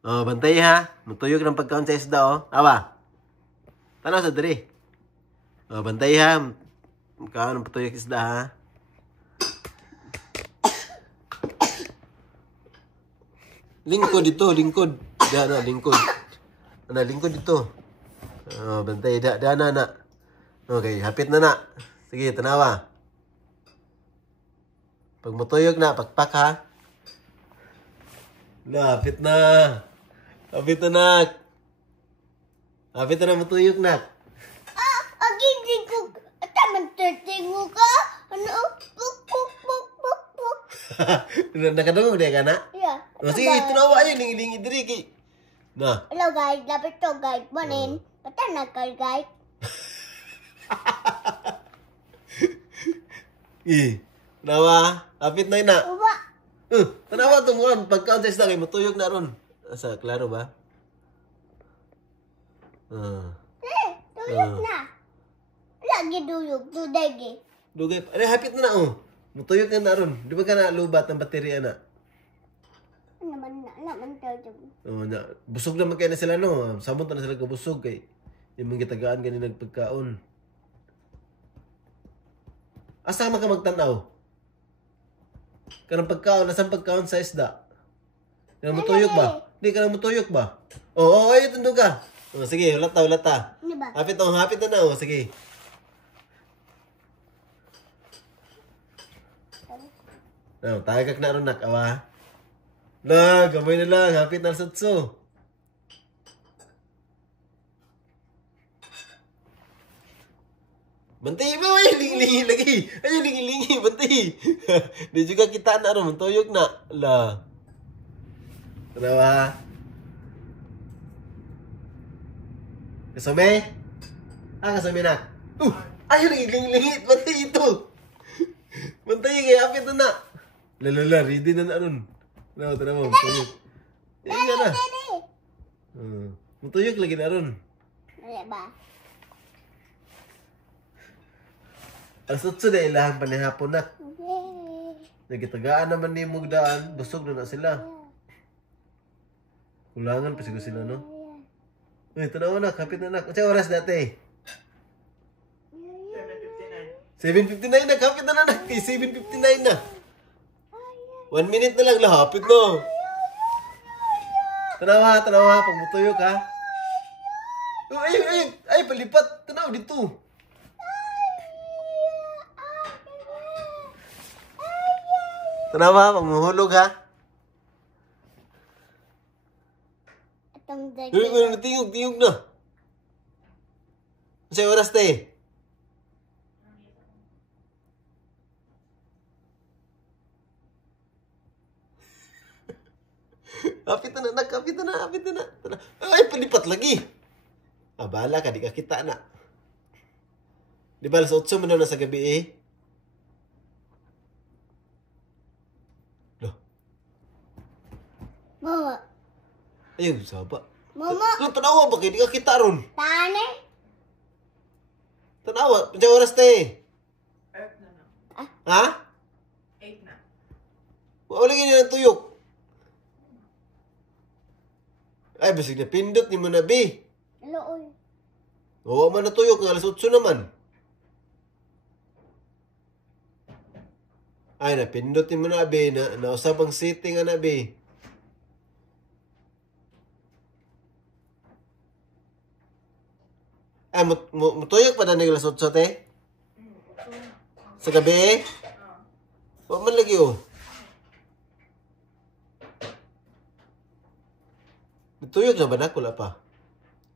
Oh, bantay ha. Mutuyok ng pagkaon sa isda, oh. Awa. Tanaw sa diri. Oh, bantay ha. Kaon ng patuyok isda, ha. Lingkod dito, lingkod. Na, lingkod. Ana, lingkod dito. Oh, bantay. Na. Okay, hapit na. Sige, tanawa. Pag matuyok na, pakpak ha. Na, hapit na. Hapit na, nak. Hapit na matuyok, nak. Hindi ko. Taman tertingo ka. Ano? Puk. Nakadungog dia ka, nak? Yeah. Oh, sige, tanawa ayo, lingi-lingi diri ki. Nah. Hello guys, dapat to guys. Manin. Patan na ka guys. Tanawa. Hapit na ina. Uwa. Tanawa tumuan. Pagkaon sa isda kay matuyok na ron. Asa, klaro ba? Tuyok na. Lagi duyok. Dudagi. Dugay. Ay, hapit na oh. Matuyok na ron. Di ba ka na lubat ng baterya na? Naman tayo. Oh, na. Busog naman kayo na sila, no? Samot na sila kabusog kay yung mga gitagaan ganyan nagpagkaon. Asa ka magtanaw? Kanang pagkaon, nasaan pagkaon sa isda? Kanang matuyok ba? Hindi, kanang matuyok ba? Oo, ay, tundog ka. Oh, sige, ulata. Ano ba? Hapit na, oh, sige. Oh, tagak na ron, nak, awa. Na, gamay na lang, hapit na sutso. Bantay mo, ay, lingi-lingi lagi. Ay, lingi-lingi, bantay. Di juga kita na ron, tuyok na. Ala. Kenapa? Kasame? Kasame na. Ay, lingi-lingi, bantay ito. Bantay, kaya hapit na na. Lala, ready na ron. Tara mo, tuyok. Yan nga na. Matuyok lagi na ron. Wala ba? Asot sa ilahan pa ni hapon na. Nagitagaan naman ni mugdaan, busog na sila. Kulangan pa siguro sila, no? Uy, tanawa na, kapit na. Kasi oras dati? 7:59 na, kapit na na. 7:59 na. 1 minute na lang, lahapit na. Tanawa, pag mutuyok ha. Ay, palipat. Tanaw dito. Tanawa, pag muhulog ha. Atong dagi. Tingog na. Kasi oras te. Kapit na. Ay, palipat lagi. Abala ka, di ka kita na. Di ba, alas 8 mo na sa gabi eh? Loh. Mama. Ayun, saba. Mama. Tanawa ba kayo? Di ka kita ron. Tane. Tanawa, panjang oras te. 8 na. Ha? 8 na. Wala ganyan ang tuyok. Ay, basig na pindot ni mo na, be. Looy. Oo man na tuyok, ng alas 8 naman. Ay, napindot ni mo na, be. Nausap ang sitting, na, be. Ay, mutuyok pa na ng alas 8, te? Sa gabi? Huwag man lagi, oh. Tuyok na ba na? Wala pa.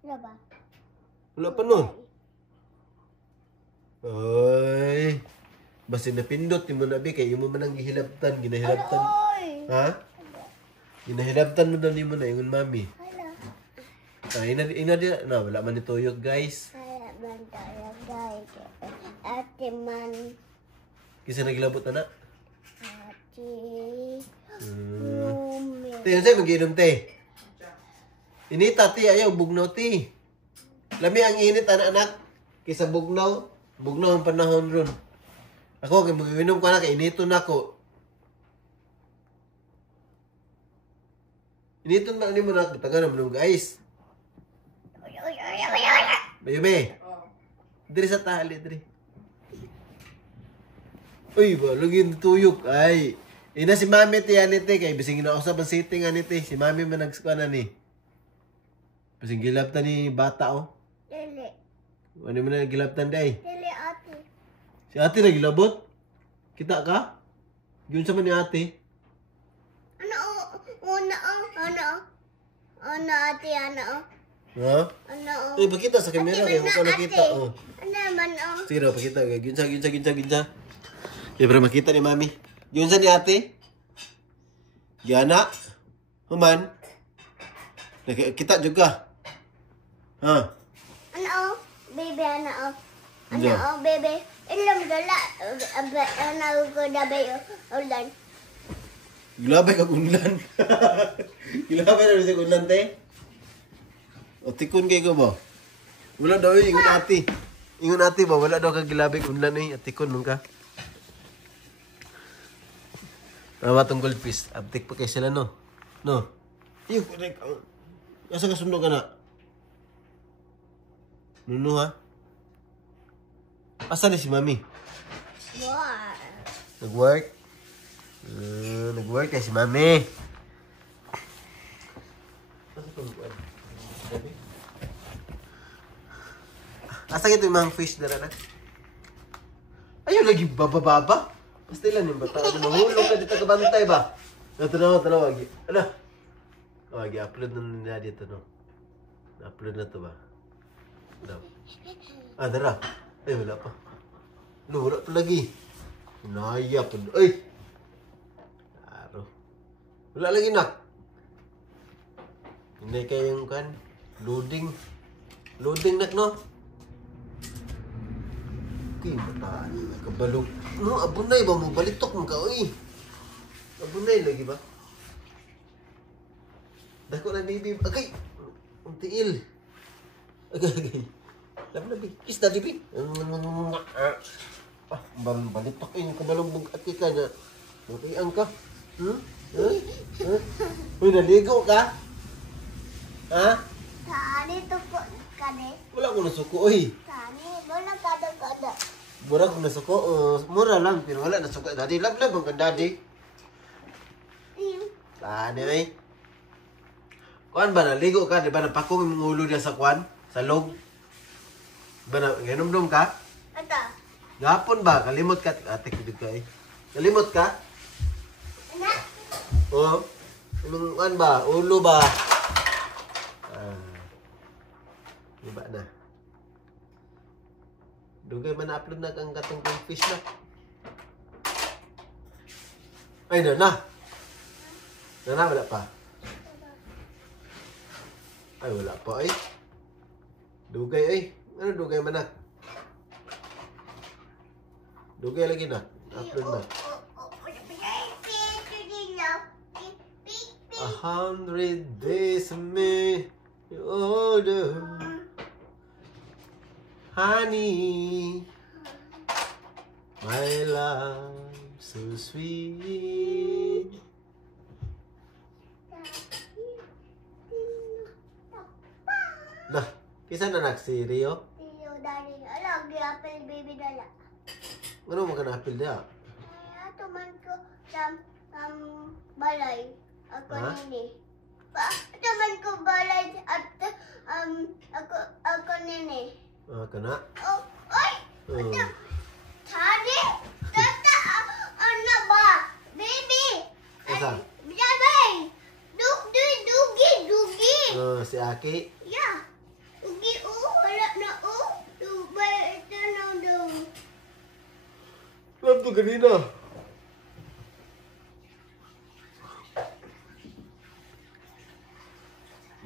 Wala ba? Wala pa no. Ay. Basta napindot ni mo na bi kay mo man ang gihilabtan, ginahilabtan. Oy. Ha? Ginahilabtan mo na ni mo na ingon mami. Hala. Ay ina dia na wala man ni tuyok, guys. Hala man tayo guys. Ate man. Kisa naglabot na. Ate. Te, unsay magiinom te? Inita ti ayaw bugnaw ti. Lami ang init anak-anak kaysa bugnaw. Bugnaw ang panahon ron. Ako kay magiinom ko na kay inito na ko. Initon ba ni mo nak bitagan mo guys. Baby. Oh. Diri sa tali diri. Uy, ba lagi tuyok ay. Ina si Mami ti anite kay bising ginausap ang sitting anite. Si Mami man nagsuka ni. Bising gilaptan ni bata oh. Dili. Ano mo na gilaptan day? Dili ate. Si ate nagilabot? Kita ka? Yun sa man ni ate. Ano o? Ano o? Ano o? Ano ate? Ano o? Ha? Ano o? Eh, pakita sa camera kaya mo ka nakita. Oh. Ano man o? Sige, pakita. Ginsa. Eh, pero makita ni Mami. Yun sa ni ate. Yana. Human. Kita juga. Ha? Ano o? Baby, ano o? Ano Diyan. o, baby? Ilam dala. Ano ko na ba yun? Ulan. Gilabay kag unlan. Gilabay na sa unlan, te. O, tikon kayo ko ba? Wala daw ingon ate. Ingon ate ba? Wala daw kag gilabay kag unlan eh. At tikon man ka. Tama tong goldfish. Abtik pa kayo sila, no? No? Iyo, correct. Asa ka sundo ka na? Nuno, ha? Asa na si Mami? Wow. Nag-work? Nag-work kay si Mami. Asa ito yung mga fish na na? Ayun, lagi bababa. Basta ilan yung bata. Mahulog ka dito kabantay ba? Tanawa. Ano? Upload na nila dito, no? Na-upload na to ba? Ano? Dara. Ay, wala pa. No, wala pa lagi. Naya pa. Ay! Aro. Wala lagi nak. Hindi kayong kan. Loading. Loading nak, no? Okay, bataan. Kabalong. No, abunay ba mo? Balitok mo ka, uy. Abunay lagi ba? Dako na, baby. Agay! Ang tiil. Agay. Labi na, baby. Kiss na, baby. Balitok yung kabalong bugat ka na. Makiang ka. Uy, naligo ka? Ha? Tani tupo kani. Wala ko nasuko, uy. Tani, wala kada. Mura ko nasuko. Mura lang, pero wala nasuko. Daddy, love ang daddy. Tani, ay. Kuan ba, naligo ka? Di ba, napakong yung ulo niya sa kuan? Sa log? Di ba, ganum-dum ka? Ito. Gapon ba? Kalimot ka? Ate, kudig ka eh. Kalimot ka? Ano? Oo. Yung kuan ba? Ulo ba? Iba na. Dugay man na-upload na ang gatong fish na. Ay, na. Wala pa. Ay, wala pa ay. Dugay ay. Ano dugay man na? Dugay lagi na. Upload na. 100 days of me. Order. Honey, my love so sweet. Nah, kisa na nak si Rio? Iyo, daddy. Ala, apple baby dala. Ano mo ka na-apil dia? Ay, ato man ko sa balay. Ako Ha? nini. Ato man ko balay at ako nini. Kana? Oh, oy! Oh. Tani? Tata, ano ba? Baby! Asa? Baby! Dugi! Si Aki? Yeah. Dugi, wala na, Dubay, ito na daw. Love to kanina.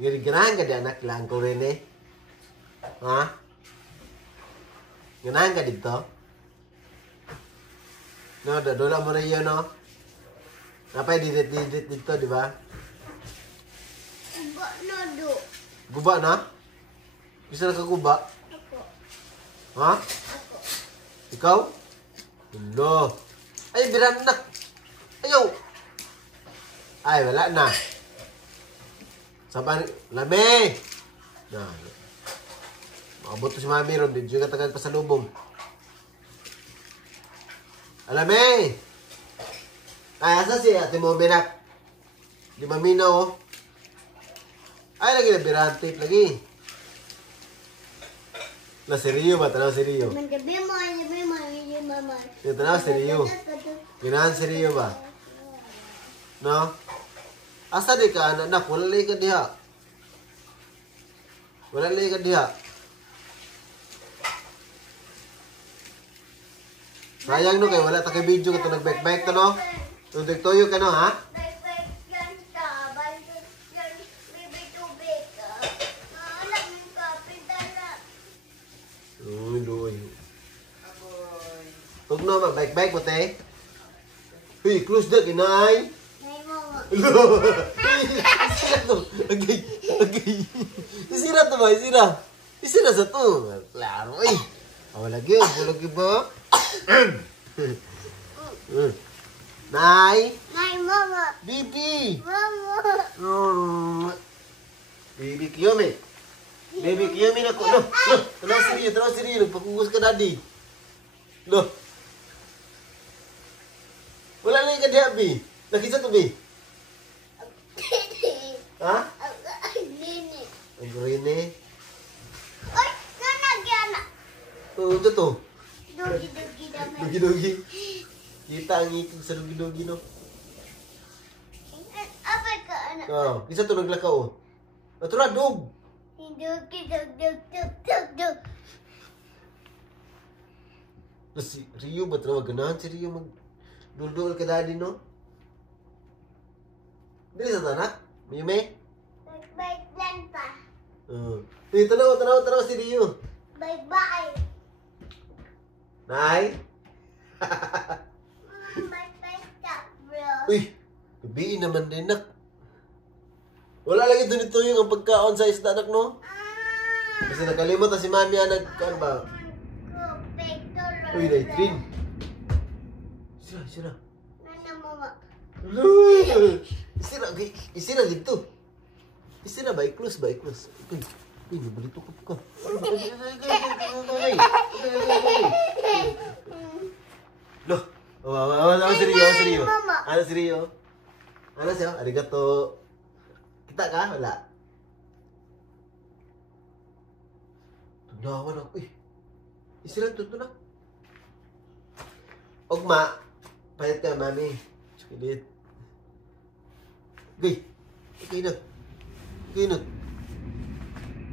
Ganahan ka di anak lang ko rin eh. Ha? Ganahan ka dito? No, dola mo rin yun, no? Napay didit dito, di ba? Ba na do. Guba na? Bisa na ka guba? Ako. Ha? Ikaw? Hello. Ay, biran na. Ayaw. Ay, wala na. Saban, lame! Na, makabot to si mami ron, di ka tagal pa sa lubong. Alame! Ay, asa si ate mo, binak? Di mamina, oh. Ay, lagi na birante, lagi. Na, si Rio ba? Tanaw si Rio. Mandabi mo. Tanaw si Rio. Ginahan si Rio ba? No? Asa di ka, anak? Wala lagi ka diha. Wala lagi ka diha. Sayang no, kay wala ta kay video ka ito nag-bike-bike to, no? Tuyo ka, no, ha? Uy, luoy. Huwag na, mag-bike-bike mo, te. Uy, close na, kinay. Isira to. Agay. Isira to ba? Isira sa to. Klaro, eh. Lagi ba? Nay. Mama. Bibi. Mama. Bibi Kiyomi. Bibi Kiyomi na ko. No. Tanaw si Rio. Nagpakugos ka, daddy. No. Wala lang ka diha, Bi. Nakisa to, Bi. Ha? Nini. Ang green. Oy, nanagyan na. Ito to. Dogi naman. Dugi-dugi. Kita ang itig sa dugi-dugi, no? Apa ka, anak? Oo. Isa to naglakaw, oh. Ito na, dog. Dogi. Si Rio ba talaga? Ganahan si Rio mag-dul-dul ka, daddy, no? Dili sa tanak? Mayume? Bye lang pa. Tanaw si Rio. Bye. Nay? Bye stop, bro. Uy, gabiin naman din, nak. Wala lang ito nito yung pagkaon sa isda, nak, no? Kasi nakalimot na si mami, anak, kan ba? Uy, Naitrin. Isira. Nana mama. Isira dito. Isira ba? I-close. Uy, nabalito ka. Loh, ano si Rio? Ano si Rio? Ano siya? Arigato. Kita ka? Wala. Tunawan ako. Uy, isira to na. Ogma, pahit ka, mami. Sukilit. Gay, kainat.